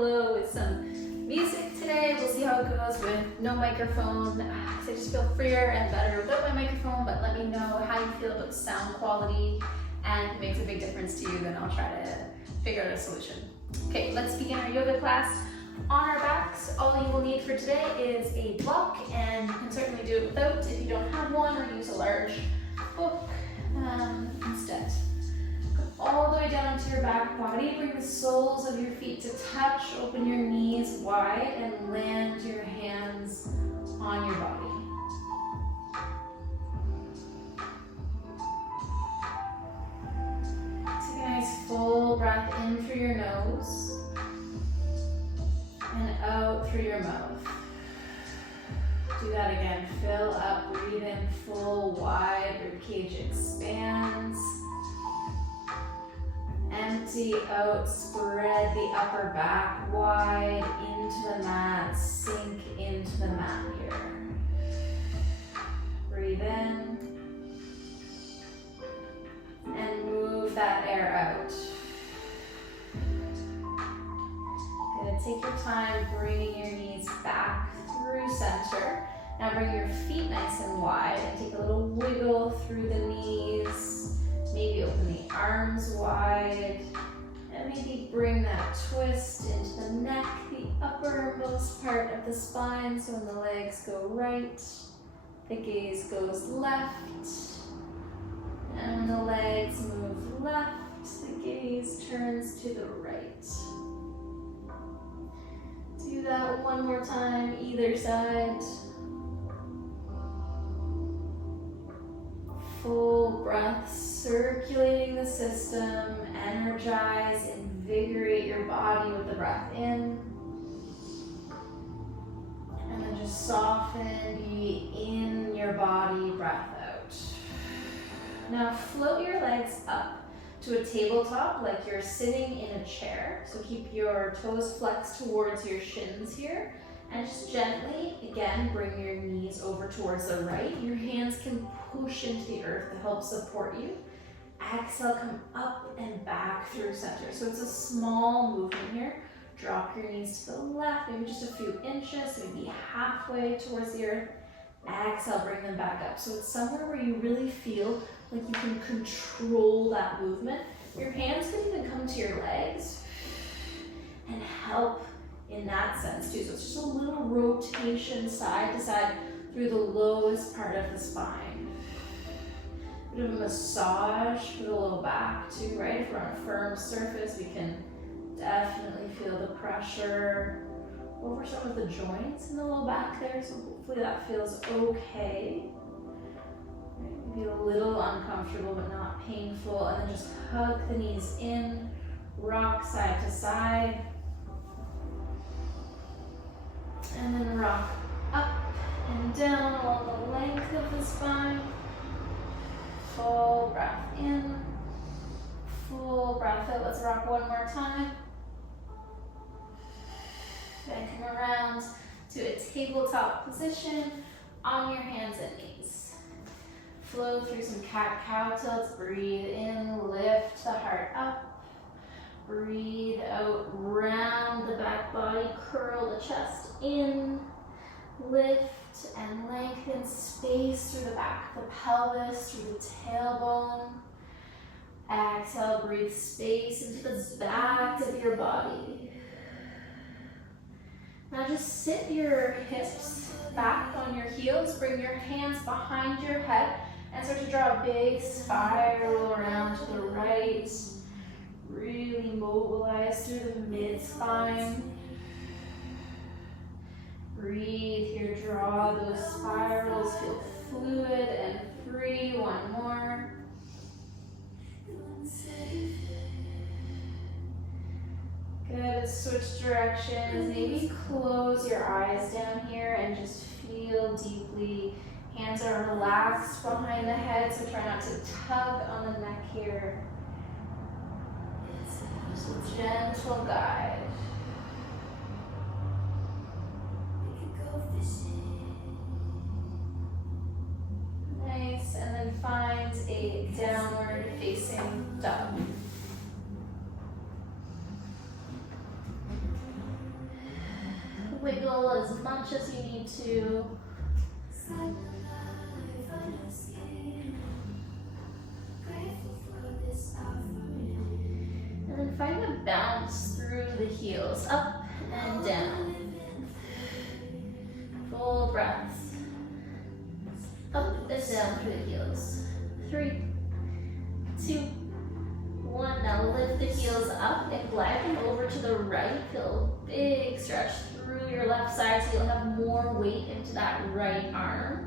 hello with some music today. We'll see how it goes with no microphone. I just feel freer and better without my microphone, but let me know how you feel about the sound quality, and if it makes a big difference to you, then I'll try to figure out a solution. Okay, let's begin our yoga class. On our backs, all you will need for today is a block, and you can certainly do it without if you don't have one, or use a large book instead. Go all the way down to your back body. Bring the soles of your feet to touch. Open your knees wide and land your hands on your body. Take a nice full breath in through your nose and out through your mouth. Do that again. Fill up, breathe in full, wide, ribcage expands. Empty out, spread the upper back wide into the mat, sink into the mat here. Breathe in and move that air out. Good, take your time bringing your knees back through center. Now bring your feet nice and wide and take a little wiggle through the knees. Maybe open the arms wide. And maybe bring that twist into the neck, the uppermost part of the spine. So when the legs go right, the gaze goes left. And when the legs move left, the gaze turns to the right. Do that one more time, either side. Full breath, circulating the system, energize, invigorate your body with the breath in. And then just soften, be in your body, breath out. Now float your legs up to a tabletop like you're sitting in a chair. So keep your toes flexed towards your shins here. And just gently, again, bring your knees over towards the right. Your hands can push into the earth to help support you. Exhale, come up and back through center. So it's a small movement here. Drop your knees to the left, maybe just a few inches, maybe halfway towards the earth. Exhale, bring them back up. So it's somewhere where you really feel like you can control that movement. Your hands can even come to your legs and help in that sense too. So it's just a little rotation side to side through the lowest part of the spine. A bit of a massage for the low back too, right? If we're on a firm surface, we can definitely feel the pressure over some of the joints in the low back there. So hopefully that feels okay. Maybe a little uncomfortable but not painful. And then just hug the knees in, rock side to side. And then rock up and down along the length of the spine. Full breath in, full breath out. Let's rock one more time. Then come around to a tabletop position on your hands and knees. Flow through some cat-cow tilts. Breathe in, lift the heart up. Breathe out, round the back body, curl the chest in, lift and lengthen space through the back of the pelvis, through the tailbone. Exhale, breathe space into the back of your body. Now just sit your hips back on your heels, bring your hands behind your head, and start to draw a big spiral around to the right. Really mobilize through the mid-spine. Breathe here, draw those spirals, feel fluid and free. One more. Good, switch directions. Maybe close your eyes down here and just feel deeply. Hands are relaxed behind the head, so try not to tug on the neck here. Just a gentle guide. Nice, and then find a downward facing dog. wiggle as much as you need to. And then find a bounce through the heels, up and down. Full breaths. Up and down through the heels. 3, 2, 1. Now lift the heels up and glide them over to the right. Feel a big stretch through your left side so you'll have more weight into that right arm.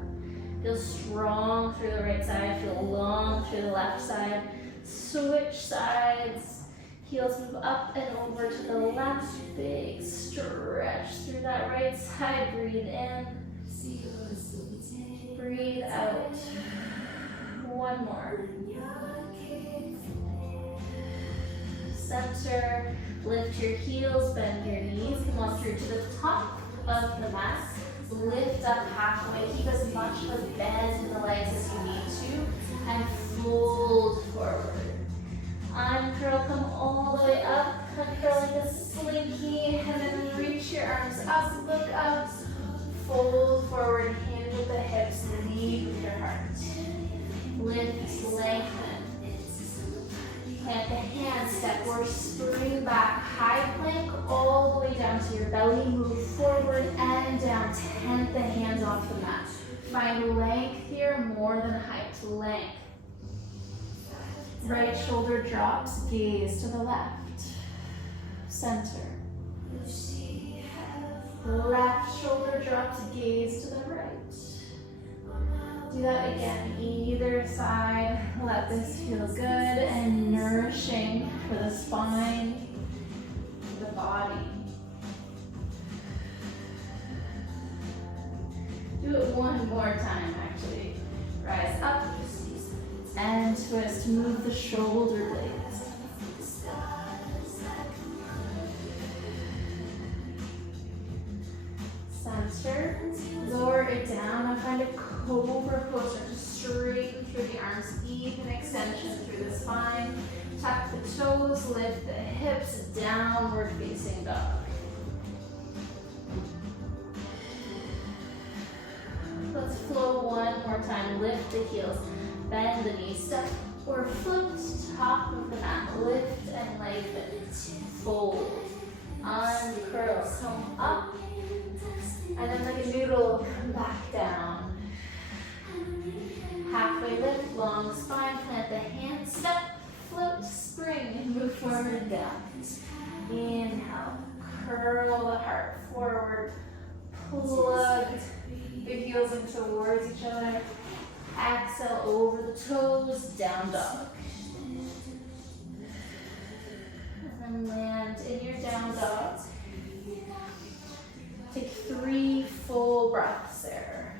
Feel strong through the right side. Feel long through the left side. Switch sides. Heels move up and over to the left. Big stretch through that right side. Breathe in. Breathe out. One more. Center. Lift your heels, bend your knees. Come on through to the top of the mat. Lift up halfway. Keep as much of a bend in the legs as you need to. And fold forward. Uncurl, come all the way up. Uncurl like a slinky. And then reach your arms up, look up. Fold forward, hinge with the hips, lead with your heart. Lift, lengthen. Plant the hands, step or spring back. High plank all the way down to your belly. Move forward and down. Tent the hands off the mat. Find length here more than height. Length. Right shoulder drops, gaze to the left. Center. Left shoulder drops, gaze to the right. Do that again, either side. Let this feel good and nourishing for the spine, for the body. Do it one more time, actually. Rise up and twist. Move the shoulder blades. Center. Lower it down and find a cobra pose. Just straighten through the arms, even extension through the spine. Tuck the toes, lift the hips, downward facing dog. Let's flow one more time. Lift the heels, bend the knees, step or float, top of the mat. Lift and lengthen. Fold. Uncurl. Come up. And then like a noodle, come back down. Halfway lift, long spine, plant the hands, step, float, spring, and move forward and down. Inhale, curl the heart forward, plug the heels in towards each other. Exhale over the toes, down dog. And then land in your down dog. Take 3 full breaths there.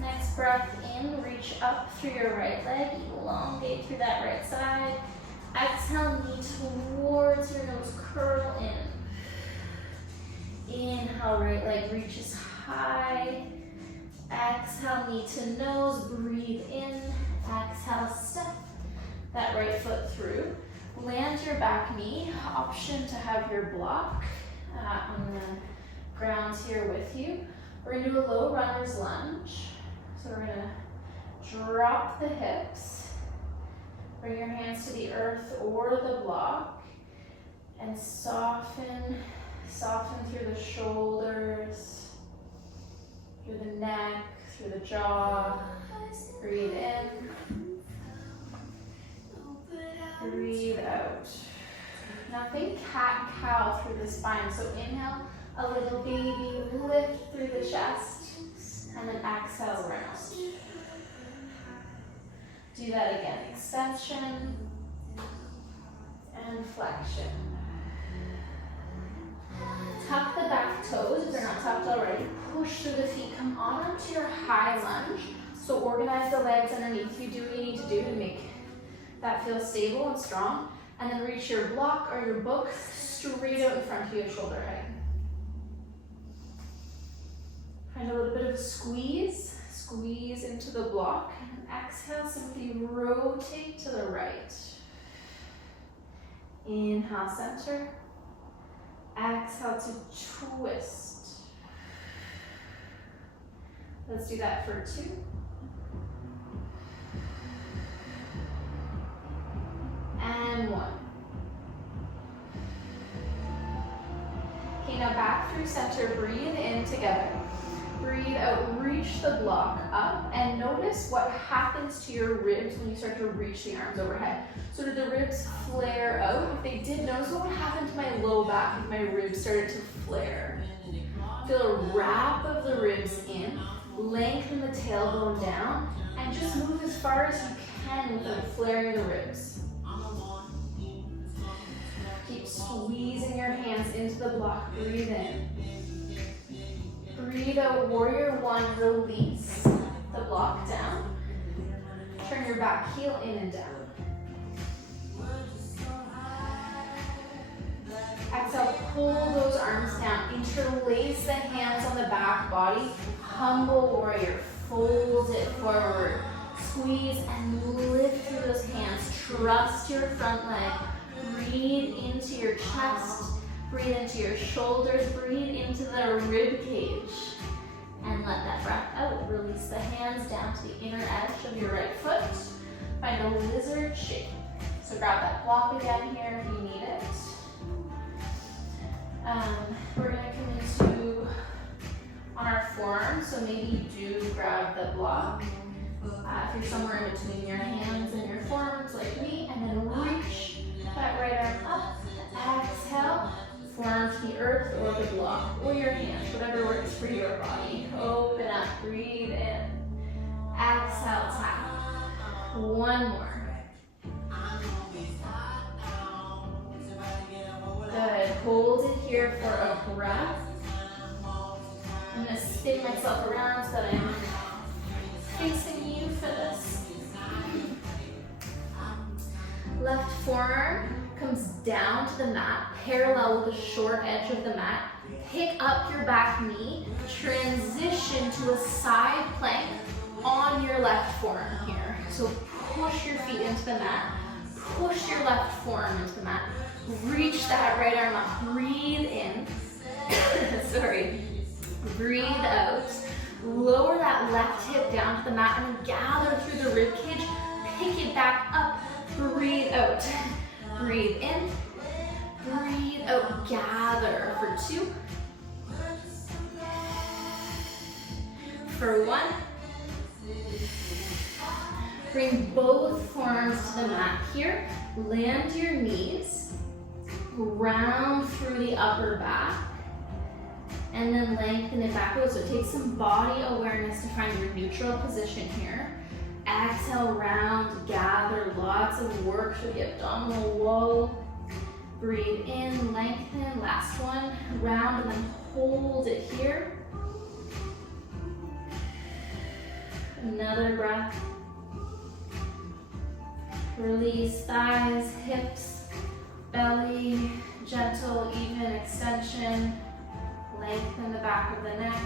Next breath in, reach up through your right leg, elongate through that right side. Exhale, knee towards your nose, curl in. Inhale, right leg reaches high. Exhale, knee to nose, breathe in. Exhale, step that right foot through. Land your back knee. Option to have your block on the ground here with you. We're going to do a low runner's lunge. So we're going to drop the hips. Bring your hands to the earth or the block. And soften through the shoulders, through the neck, through the jaw. Breathe in. Breathe out. Now think cat and cow through the spine. So inhale, a little baby, lift through the chest, and then exhale round. Do that again. Extension and flexion. Tuck the back toes if they're not tucked already. Push through the feet. Come on up to your high lunge. So organize the legs underneath you. Do what you need to do to make that feel stable and strong. And then reach your block or your book straight out in front of you at shoulder height. Find a little bit of a squeeze. Squeeze into the block. And exhale, simply rotate to the right. Inhale, center. Exhale to twist. Let's do that for 2. And 1. Okay, now back through center. Breathe in together. Breathe out, reach the block up, and notice what happens to your ribs when you start to reach the arms overhead. So did the ribs flare out? If they did, notice what would happen to my low back if my ribs started to flare. Feel a wrap of the ribs in, lengthen the tailbone down, and just move as far as you can without flaring the ribs. Keep squeezing your hands into the block, breathe in. Breathe out, warrior 1, release the block down. Turn your back heel in and down. Exhale, pull those arms down. Interlace the hands on the back body. Humble warrior, fold it forward. Squeeze and lift through those hands. Trust your front leg. Breathe into your chest. Breathe into your shoulders, breathe into the rib cage. And let that breath out. Release the hands down to the inner edge of your right foot. Find a lizard shape. So grab that block again here if you need it. We're going to come into on our forearms, so maybe do grab the block. If you're somewhere in between your hands and your forearms like me, and then reach that right arm up. Exhale. Forearms to the earth or the block or your hands, whatever works for your body. Open up, breathe in. Exhale, tap. 1 more. Good, hold it here for a breath. I'm gonna spin myself around so that I'm facing you for this. Left forearm comes down to the mat, parallel with the short edge of the mat. Pick up your back knee, transition to a side plank on your left forearm here. So push your feet into the mat, push your left forearm into the mat, reach that right arm up, breathe in, sorry, breathe out, lower that left hip down to the mat and gather through the rib cage, pick it back up, breathe out. Breathe in, breathe out, gather for 2, for 1. Bring both forearms to the mat here, land your knees, round through the upper back, and then lengthen it back out. So take some body awareness to find your neutral position here. Exhale, round, gather, lots of work for the abdominal wall. Breathe in, lengthen, last one, round, and then hold it here. Another breath. Release thighs, hips, belly, gentle, even extension. Lengthen the back of the neck.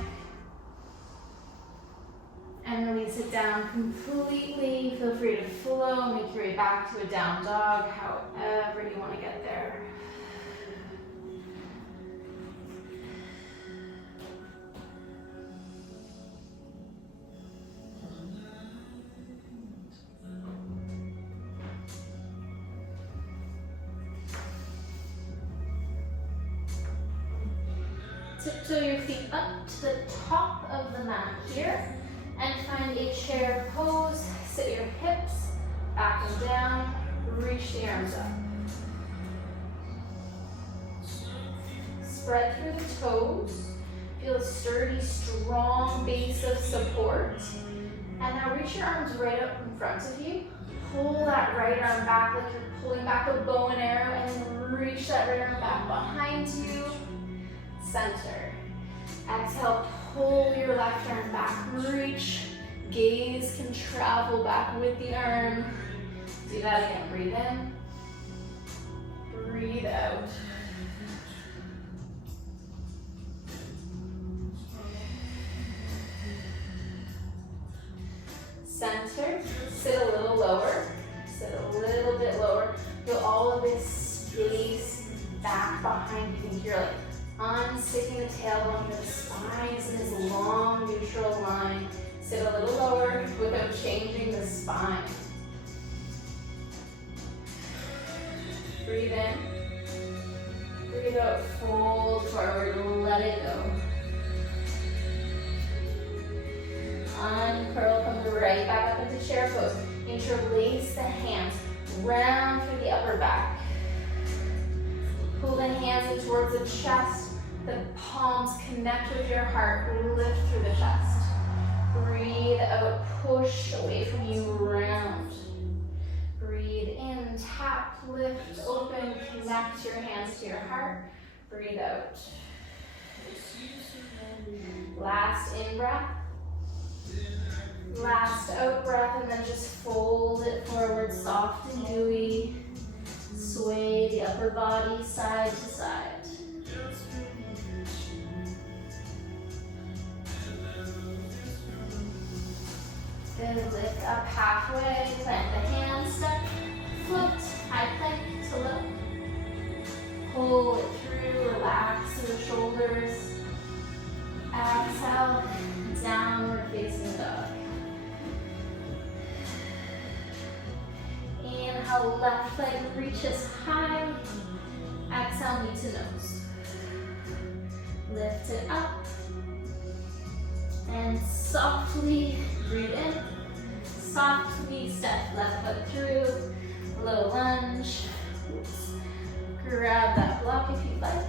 And release it down completely. Feel free to flow, make your way back to a down dog, however you want to get there. Tiptoe your feet up to the top of the mat here. And find a chair pose, sit your hips back and down, reach the arms up. Spread through the toes, feel a sturdy, strong base of support. And now reach your arms right up in front of you. Pull that right arm back like you're pulling back a bow and arrow, and then reach that right arm back behind you. Center. Exhale, pull your left arm back, reach, gaze can travel back with the arm. Do that again, breathe in, breathe out. Feel all of this space back behind you. Think you're like unsticking the tailbone here. The spine is in this long neutral line. Sit a little lower without changing the spine. Breathe in. Breathe out, fold forward, let it go. Uncurl, come right back up into chair pose. Interlace the hands, round through the upper back. Pull the hands in towards the chest. The palms connect with your heart, lift through the chest. Breathe out, push away from you, round. Breathe in, tap, lift, open, connect your hands to your heart. Breathe out. Last in breath. Last out breath, and then just fold it forward, soft and dewy. Sway the upper body side to side. Good, lift up halfway, plant the hands, step, float, high plank to low. Pull it through, relax through the shoulders. Exhale, downward facing dog. Inhale, left leg reaches high. Exhale, knee to nose. Lift it up. And softly breathe in. Softly step left foot through. Low lunge. Oops. Grab that block if you'd like.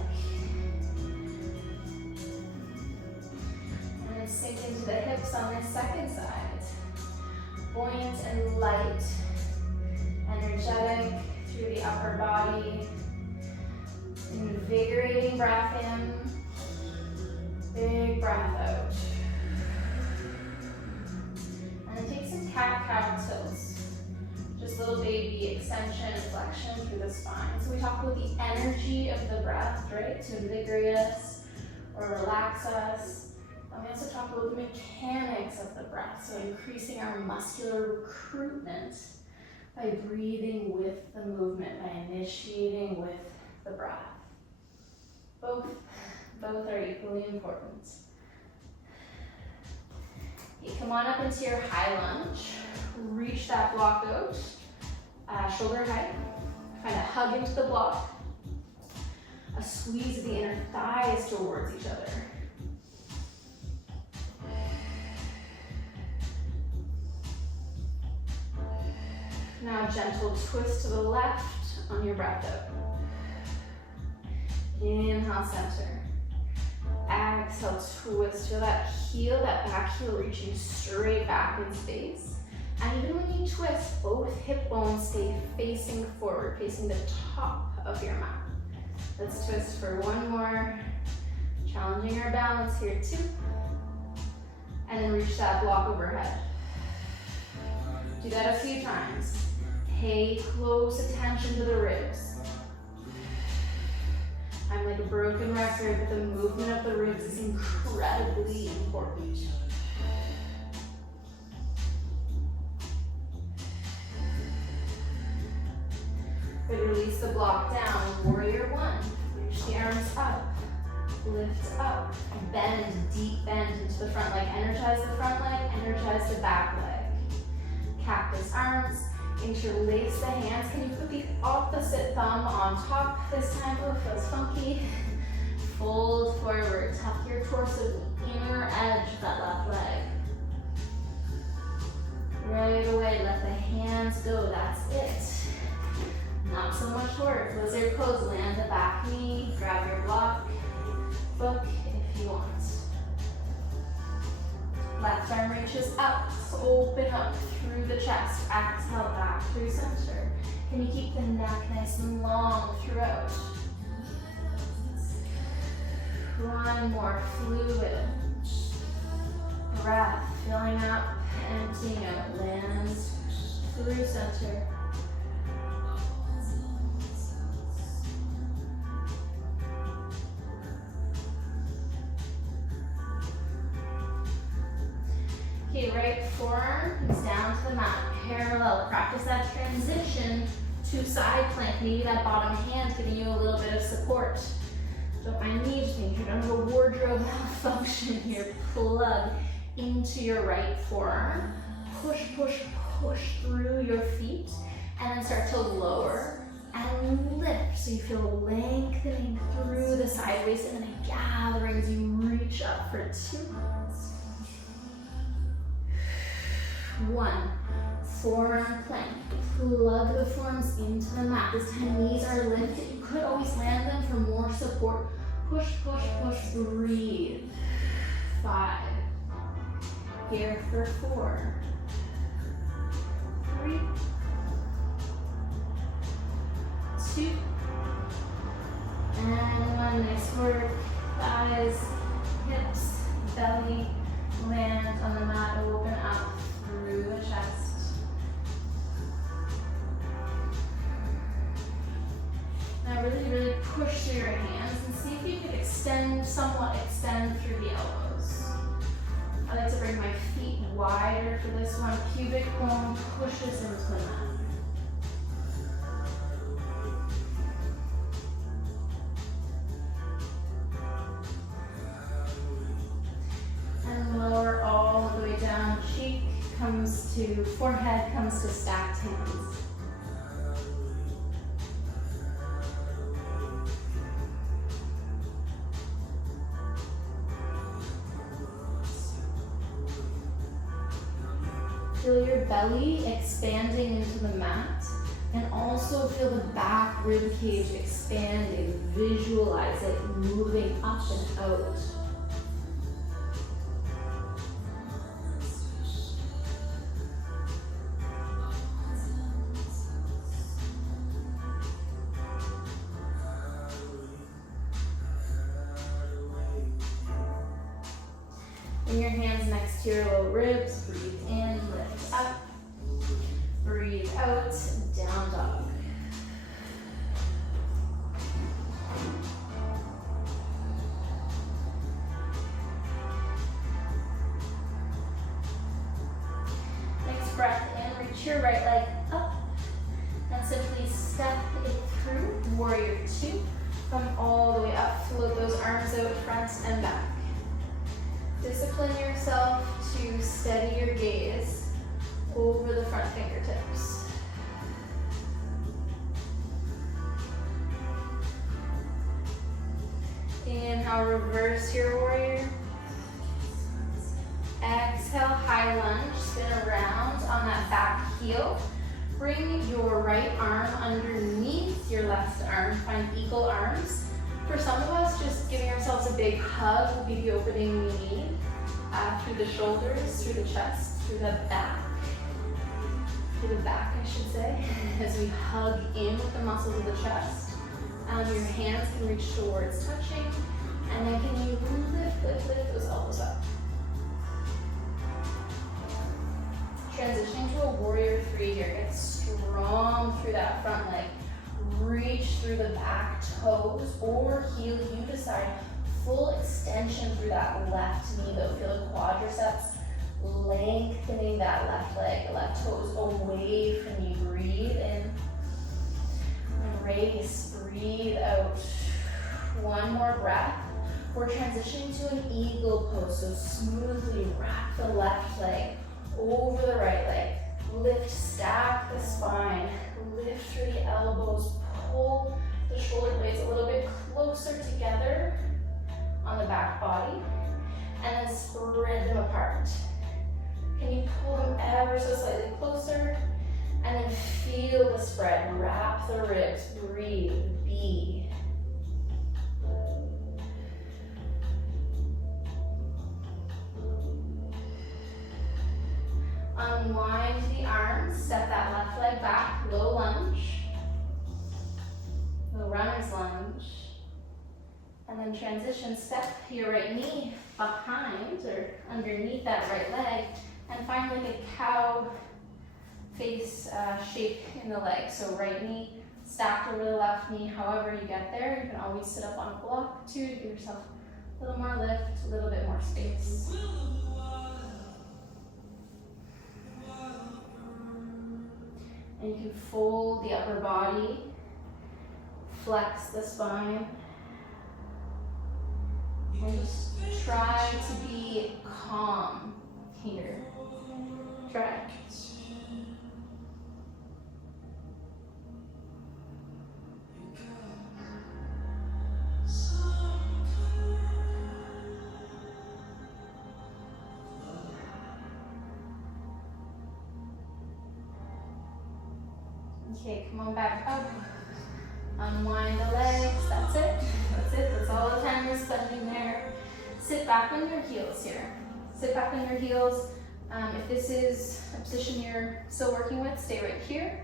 And then sink into the hips on the second side. Buoyant and light. Energetic through the upper body. Invigorating breath in. Big breath out. And then take some cat-cow tilts. Just little baby extension and flexion through the spine. So we talk about the energy of the breath, right? To invigorate us or relax us. And we also talk about the mechanics of the breath. So increasing our muscular recruitment by breathing with the movement, by initiating with the breath. Both are equally important. Okay, come on up into your high lunge. Reach that block out, shoulder height. Find a hug into the block. A squeeze of the inner thighs towards each other. Now gentle twist to the left on your breath out. Inhale, center. Exhale, twist. Feel that heel, that back heel reaching straight back in space. And even when you twist, both hip bones stay facing forward, facing the top of your mat. Let's twist for one more. Challenging our balance here, 2. And then reach that block overhead. Do that a few times. Pay close attention to the ribs. I'm like a broken record, but the movement of the ribs is incredibly important. Good, release the block down. Warrior 1. Reach the arms up. Lift up. Bend, deep bend into the front leg. Energize the front leg, energize the back leg. Cactus arms. Interlace the hands. Can you put the opposite thumb on top this time? Oh, it feels funky. Fold forward. Tuck your torso to the inner edge of that left leg. Right away, let the hands go. That's it. Not so much work. Lizard pose. Land the back knee. Grab your block. Book if you want. Left arm reaches up, open up through the chest. Exhale back through center. Can you keep the neck nice and long throughout? One more fluid. Breath filling up, emptying out. Lands through center. Okay, right forearm comes down to the mat, parallel. Practice that transition to side plank. Maybe that bottom hand giving you a little bit of support. Don't mind me, just make sure you don't have a wardrobe malfunction here. Plug into your right forearm. Push, push, push through your feet. And then start to lower and lift. So you feel lengthening through the side waist and then gathering as you reach up for 2. 1. Forearm plank. Plug the forearms into the mat. This time knees are lifted. You could always land them for more support. Push, push, push, breathe. 5. Here for 4. 3. 2. And 1. Nice work. Thighs, hips, belly, land on the mat. Open up through the chest. Now really push through your hands and see if you can somewhat extend through the elbows. I like to bring my feet wider for this one. Pubic bone pushes into the mat. And lower all the way down. Cheek comes to forehead, comes to stacked hands. Feel your belly expanding into the mat, and also feel the back rib cage expanding. Visualize it moving up and out. Bring your hands next to your low ribs. Breathe in, lift up. Breathe out, down dog. Next breath in, reach your right leg up. And simply step it through, warrior 2. Come all the way up, float those arms out, front and back. Discipline yourself to steady your gaze over the front fingertips. Inhale, reverse your warrior. Exhale, high lunge, spin around on that back heel. Bring your right arm underneath your left arm. Find eagle arms. For some of us, just giving ourselves a big hug will be the opening we need. Through the shoulders, through the chest, through the back. Through the back, I should say. As we hug in with the muscles of the chest. Your hands can reach towards touching. And then can you lift those elbows up. Transitioning to a warrior 3 here. Get strong through that front leg. Reach through the back toes or heel, you decide. Full extension through that left knee though. Feel the quadriceps lengthening that left leg, the left toes away from you. Breathe in. Embrace, breathe out. One more breath. We're transitioning to an eagle pose. So smoothly wrap the left leg over the right leg. Lift, stack the spine. Lift through the elbows. Pull the shoulder blades a little bit closer together on the back body, and then spread them apart. Can you pull them ever so slightly closer, and then feel the spread. Wrap the ribs, breathe, be. Unwind the arms, step that left leg back, low lunge. Low runner's lunge. And then transition, step your right knee behind or underneath that right leg and find like a cow face shape in the leg. So right knee stacked over the left knee, however you get there. You can always sit up on a block too to give yourself a little more lift, a little bit more space. And you can fold the upper body, flex the spine, and just try to be calm here. Try. Okay, come on back up. Unwind the legs. That's it. That's it. That's all the time we're spending there. Sit back on your heels here. Sit back on your heels. If this is a position you're still working with, stay right here.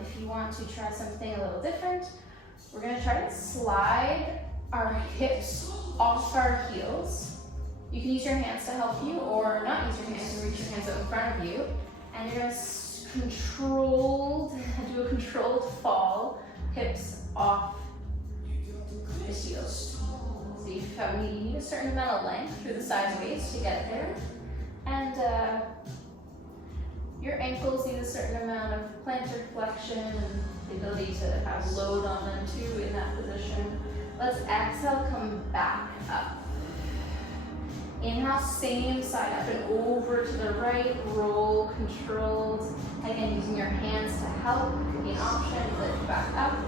If you want to try something a little different, we're going to try to slide our hips off our heels. You can use your hands to help you, or not use your hands and reach your hands out in front of you. And you're going to do a controlled fall, hips off the heels. So you need a certain amount of length through the sideways to get there. And your ankles need a certain amount of plantar flexion and the ability to have load on them too in that position. Let's exhale, come back up. Inhale, same side up and over to the right, roll, controlled. Again, using your hands to help, could be an option, lift back up.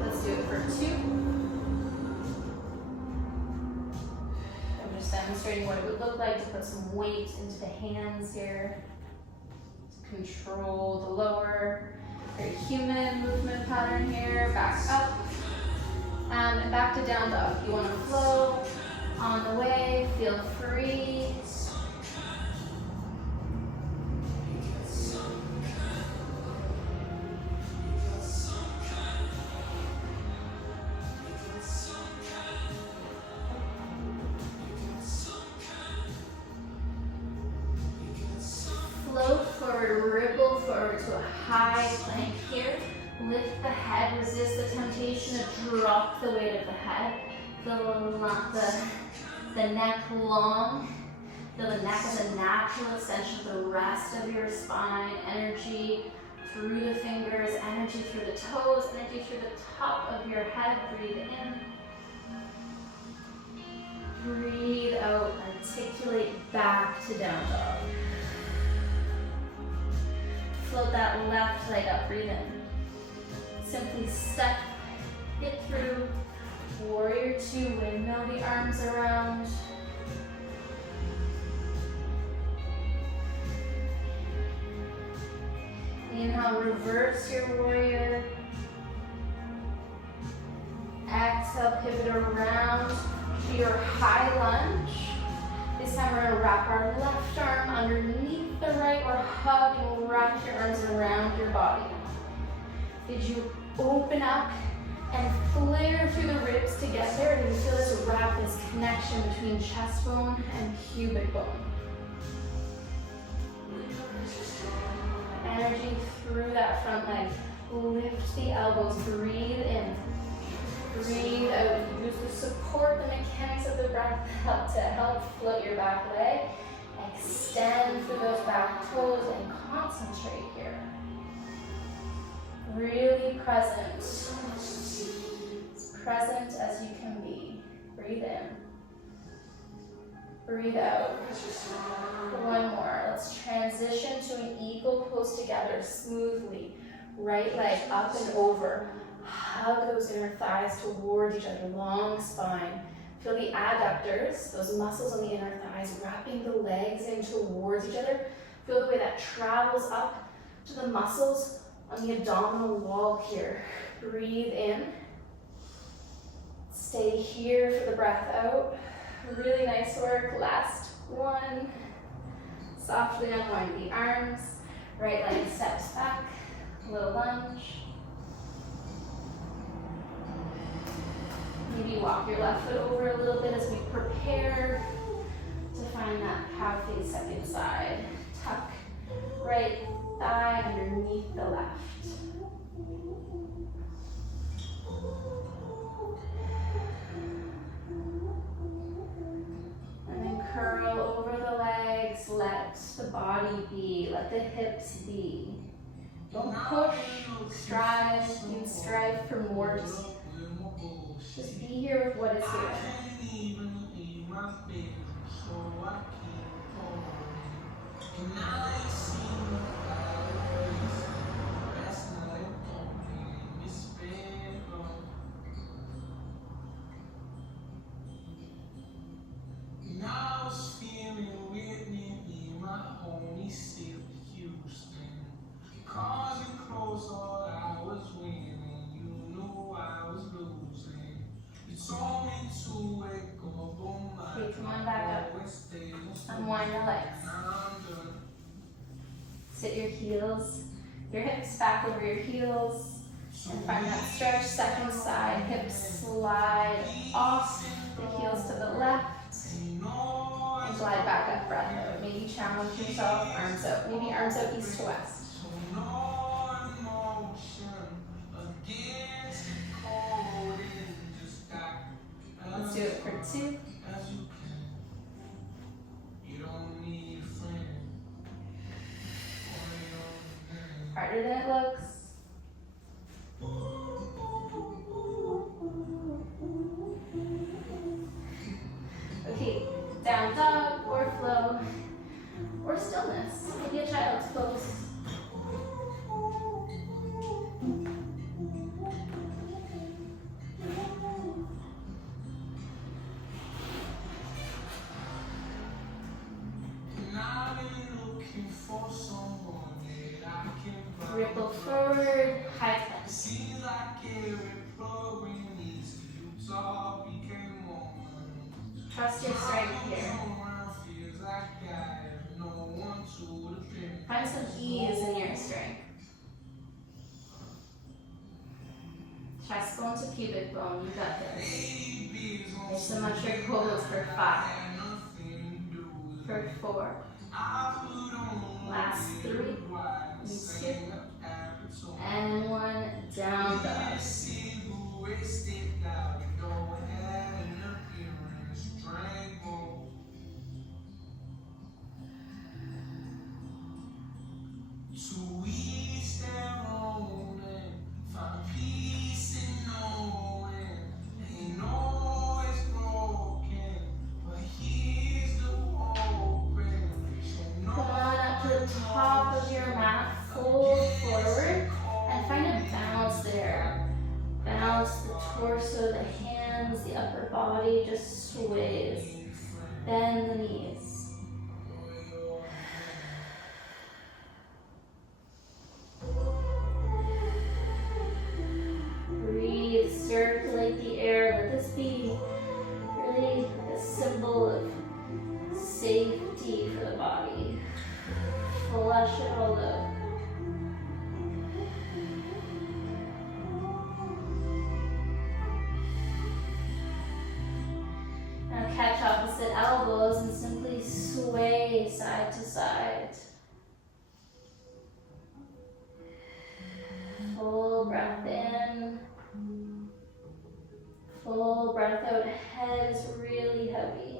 Let's do it for 2. I'm just demonstrating what it would look like to put some weight into the hands here. To control the lower, very human movement pattern here. Back up, and back to down dog. You want to flow on the way, feel free. Float forward, ripple forward to a high plank here. Lift the head, resist the temptation to drop the weight of the head. Feel the neck long. Feel the neck as a natural extension of the rest of your spine. Energy through the fingers, energy through the toes, energy through the top of your head. Breathe in. Breathe out. Articulate back to down dog. Float that left leg up. Breathe in. Simply step it through. Warrior 2, windmill the arms around. Inhale, reverse your warrior. Exhale, pivot around to your high lunge. This time we're going to wrap our left arm underneath the right, or hug and wrap your arms around your body. Did you open up and flare through the ribs to get there? And you feel this wrap, this connection between chest bone and pubic bone. Energy through that front leg. Lift the elbows, breathe in. Breathe out. Use the support, the mechanics of the breath to help float your back leg. Extend through those back toes and concentrate here. Really present. As present as you can be. Breathe in. Breathe out. One more. Let's transition to an eagle pose together smoothly. Right leg up and over. Hug those inner thighs towards each other. Long spine. Feel the adductors, those muscles on the inner thighs, wrapping the legs in towards each other. Feel the way that travels up to the muscles on the abdominal wall here. Breathe in. Stay here for the breath out. Really nice work. Last one. Softly unwind the arms. Right leg steps back. Little lunge. Maybe walk your left foot over a little bit as we prepare to find that cow face second side. Tuck right thigh underneath the left. And then curl over the legs. Let the body be. Let the hips be. Don't push, strive, you strive for more. Just be here with what is here. Okay, come on back up. Unwind the legs. Sit your heels, your hips back over your heels, and find that stretch. Second side, hips slide off, the heels to the left, and glide back up, breath out. Maybe challenge yourself, arms out. Maybe arms out east to west. Let's do it for 2. Harder than it looks. Okay, down dog or flow or stillness. Maybe a child's pose. Ripple forward, high plank. Trust your strength here. Find some ease in your strength. Chest bone to pubic bone, you got this. Isometric pose for 5. For 4. Last 3. 2. And 1. Down dog. Top of your mat, fold forward, and find a bounce there. Bounce the torso, the hands, the upper body just sways. Bend the knees. Breathe, circulate the air. Let this be really a symbol of safety for the body. Flush it all out. Now catch opposite elbows and simply sway side to side. Full breath in. Full breath out. Head is really heavy.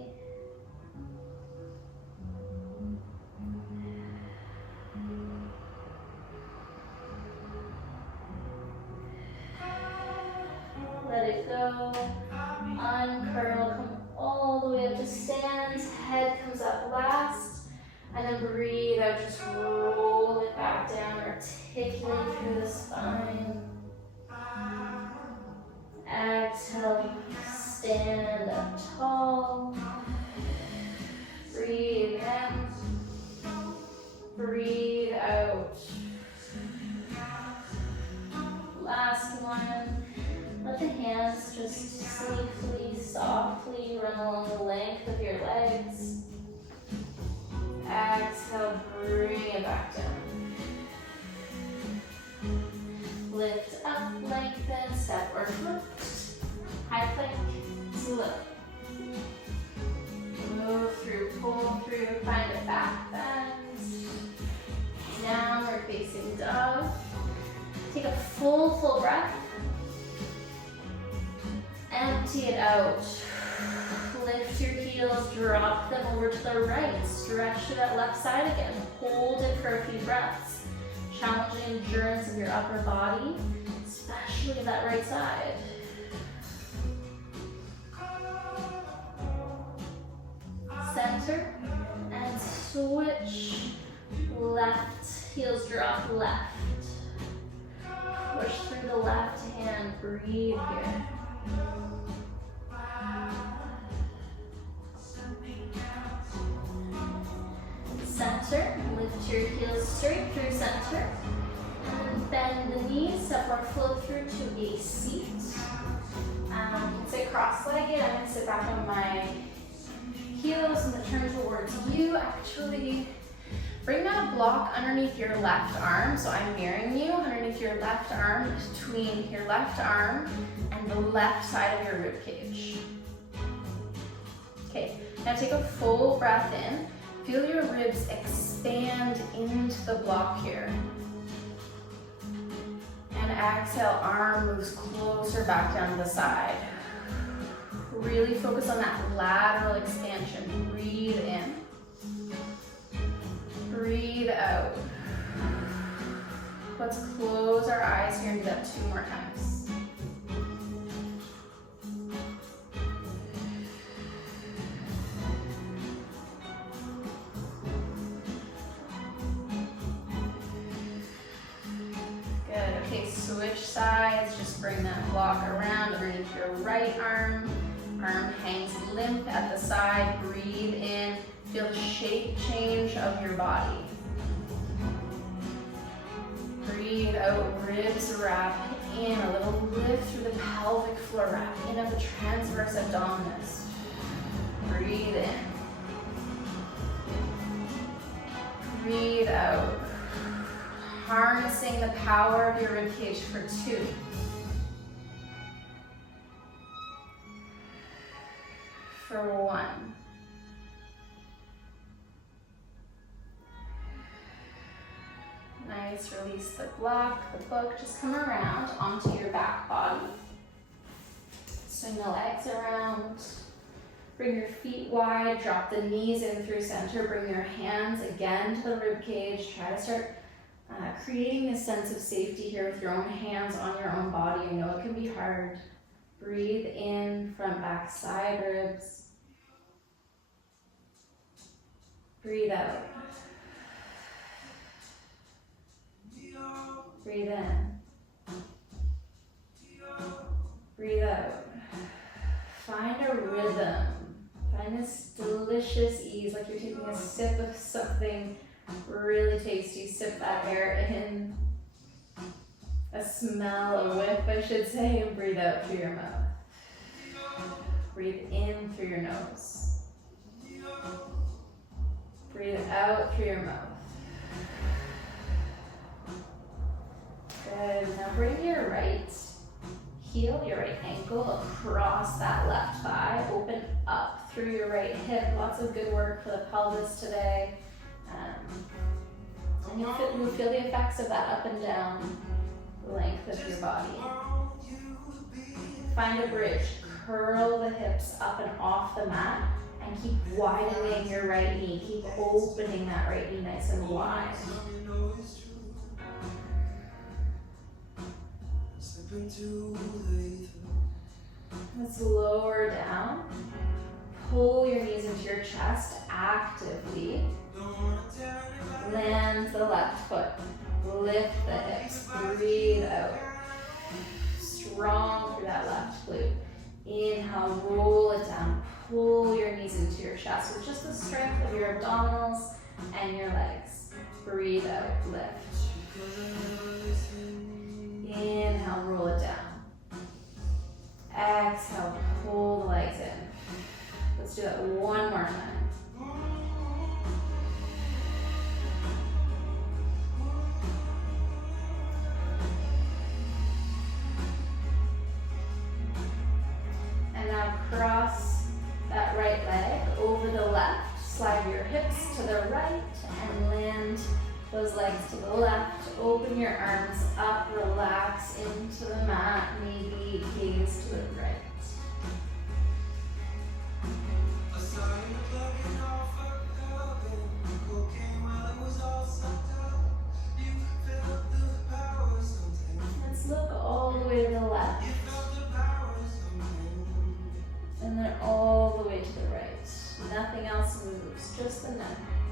Let it go. Uncurl. Come all the way up to stands. Head comes up last. And then breathe out. Just roll it back down. Articulate through the spine. Exhale. Stand up tall. Breathe in. Breathe out. Last one. Let the hands just sleepily, softly run along the length of your legs. Exhale, bring it back down. Lift up, lengthen, step or flip. High plank, slow. Move through, pull through, find a back bend. Downward facing dog. Take a full breath. Empty it out. Lift your heels, drop them over to the right. Stretch to that left side again. Hold it for a few breaths. challenge the endurance of your upper body, especially that right side. Center and switch. Left, heels drop left. Push through the left hand, breathe here. Center, lift your heels straight through center. And bend the knees, step or float through to a seat. You can sit cross-legged. I'm going to sit back on my heels and turn towards you. Actually, bring that block underneath your left arm. So I'm mirroring you underneath your left arm, between your left arm and the left side of your rib cage. Okay, now take a full breath in. Feel your ribs expand into the block here. And exhale, arm moves closer back down to the side. Really focus on that lateral expansion. Breathe in. Breathe out. Let's close our eyes here and do that 2 more times. Good. Okay, switch sides. Just bring that block around underneath your right arm. Arm hangs limp at the side. Breathe in. Feel the shape change of your body. Breathe out, ribs wrap in, a little lift through the pelvic floor, wrap in of the transverse abdominis. Breathe in. Breathe out. Harnessing the power of your ribcage for 2. For 1. Nice, release the block, the book. Just come around onto your back body. Swing the legs around. Bring your feet wide, drop the knees in through center. Bring your hands again to the rib cage. Try to start creating a sense of safety here with your own hands on your own body. I know it can be hard. Breathe in, front, back, side ribs. Breathe out. Breathe in. Breathe out. Find a rhythm. Find this delicious ease, like you're taking a sip of something really tasty. Sip that air in. A smell, a whiff, I should say, and breathe out through your mouth. Breathe in through your nose. Breathe out through your mouth. Good. Now bring your right heel, your right ankle across that left thigh. Open up through your right hip. Lots of good work for the pelvis today. And you'll feel the effects of that up and down length of your body. Find a bridge. Curl the hips up and off the mat and keep widening your right knee. Keep opening that right knee nice and wide. Let's lower down. Pull your knees into your chest actively. Land the left foot. Lift the hips. Breathe out. Strong through that left glute. Inhale, roll it down. Pull your knees into your chest with just the strength of your abdominals and your legs. Breathe out, lift. Inhale, roll it down. Exhale, pull the legs in. Let's do that one more time. And now cross that right leg over the left. Slide your hips to the right and land those legs to the left. Open your arms up, relax into the mat, maybe gaze to the right.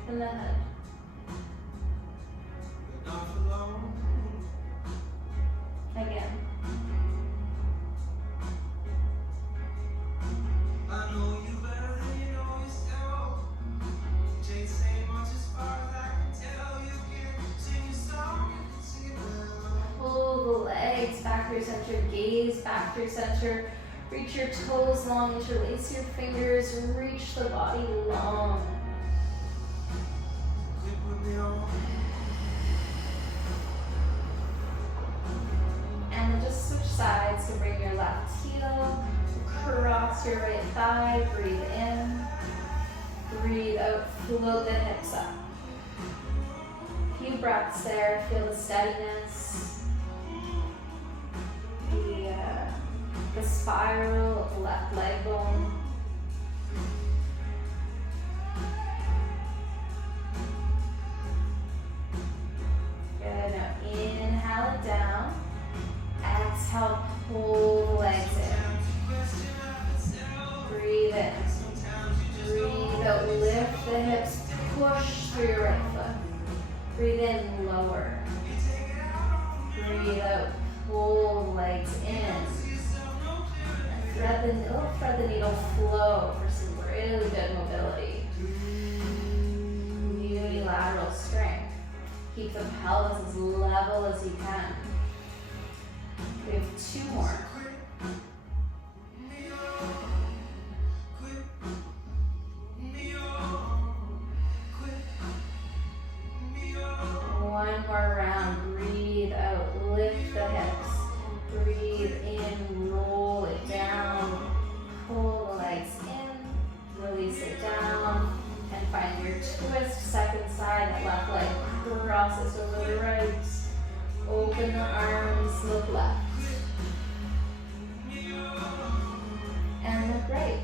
and the head. Again. I know you better than you know yourself. Can't say much as far as I can tell. You can sing your song, you can sing it well. Pull the legs back through center, gaze back through center. Reach your toes long, interlace your fingers, reach the body long. Quit with me on. And then just switch sides, so bring your left heel, cross your right thigh, breathe in, breathe out, float the hips up. Few breaths there, feel the steadiness, the spiral of the left leg bone. Good, now inhale it down, exhale, pull the legs in, breathe in, breathe out, lift the hips, push through your right foot, breathe in, lower, breathe out, pull the legs in, and thread the needle flow for some really good mobility, unilateral strength. Keep the pelvis as level as you can. We have 2 more. One more round. Breathe out. Lift the hips. Breathe in. Roll it down. Pull the legs in. Release it down. And find your twist. Second side. That left leg crosses over the right. Open the arms. Look left. And look right.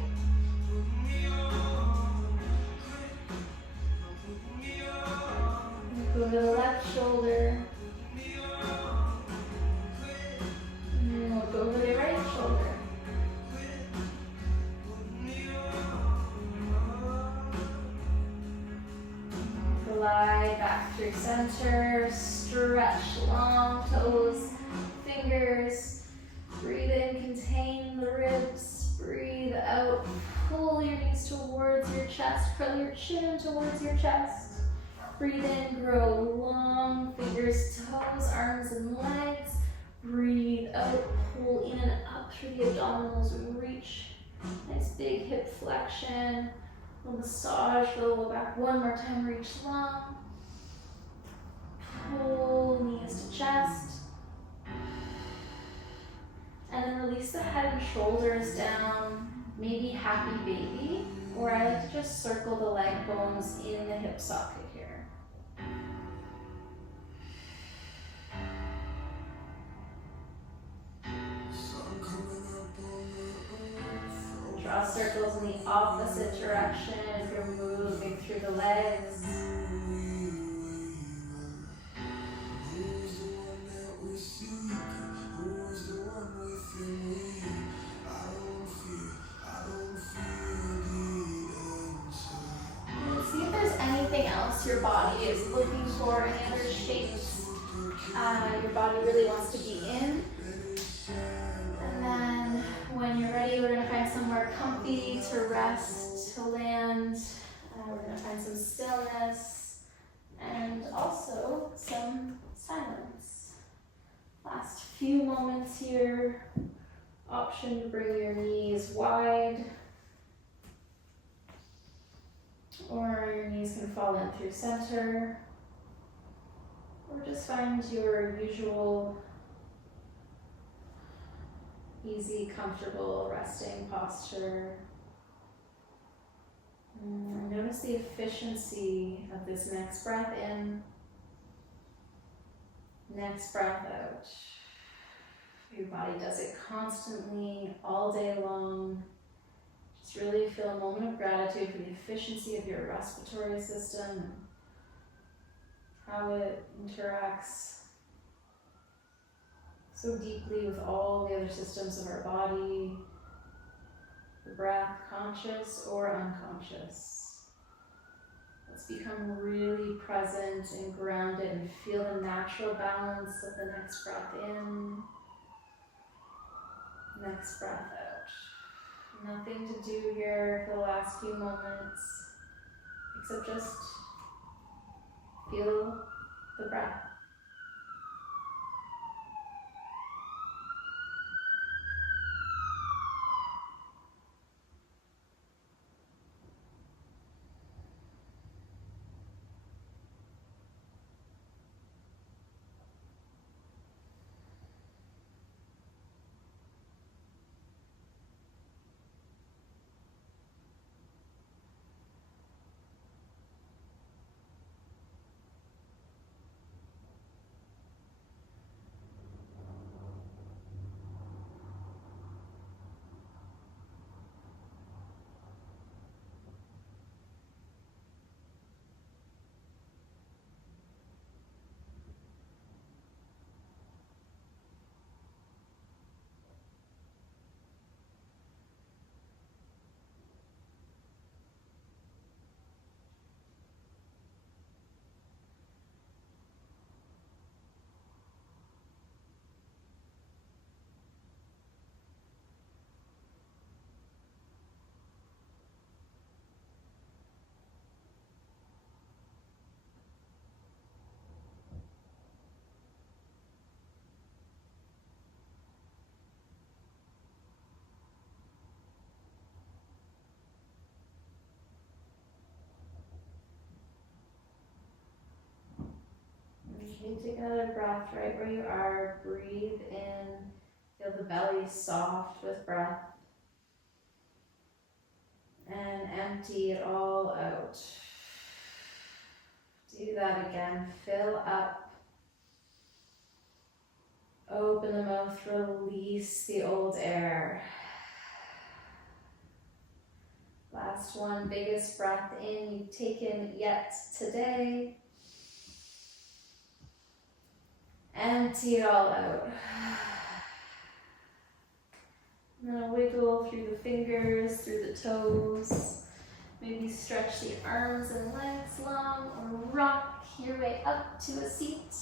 Look over the left shoulder. And look over the right shoulder. Glide back through center. Stretch long toes, fingers. Breathe in, contain the ribs. Breathe out, pull your knees towards your chest, curl your chin towards your chest. Breathe in, grow long, fingers, toes, arms, and legs. Breathe out, pull in and up through the abdominals, reach. Nice big hip flexion. We'll massage the lower back one more time, reach long. Pull knees to chest. And then release the head and shoulders down, maybe happy baby, or I like to just circle the leg bones in the hip socket here. Draw circles in the opposite direction if you're moving through the legs. See if there's anything else your body is looking for, any other shapes your body really wants to be in. And then when you're ready, we're going to find somewhere comfy to rest, to land. We're going to find some stillness and also some silence. Last few moments here. Option to bring your knees wide, or your knees can fall in through center, or just find your usual easy, comfortable resting posture. And notice the efficiency of this next breath in, next breath out. Your body does it constantly, all day long. Just really feel a moment of gratitude for the efficiency of your respiratory system and how it interacts so deeply with all the other systems of our body, the breath, conscious or unconscious. Let's become really present and grounded and feel the natural balance of the next breath in, next breath out. Nothing to do here for the last few moments, except just feel the breath. Okay, take another breath right where you are. Breathe in. Feel the belly soft with breath. And empty it all out. Do that again. Fill up. Open the mouth. Release the old air. Last one. Biggest breath in you've taken yet today. Empty it all out. Now wiggle through the fingers, through the toes. Maybe stretch the arms and legs long or rock your way up to a seat.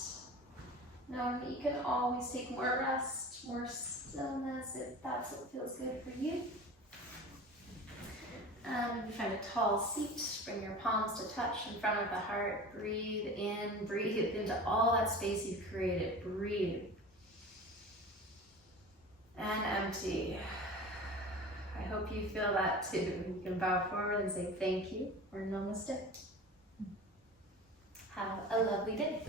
Knowing that you can always take more rest, more stillness if that's what feels good for you. And you find a tall seat, bring your palms to touch in front of the heart. Breathe in, breathe into all that space you've created. Breathe. And empty. I hope you feel that too. You can bow forward and say thank you or namaste. Have a lovely day.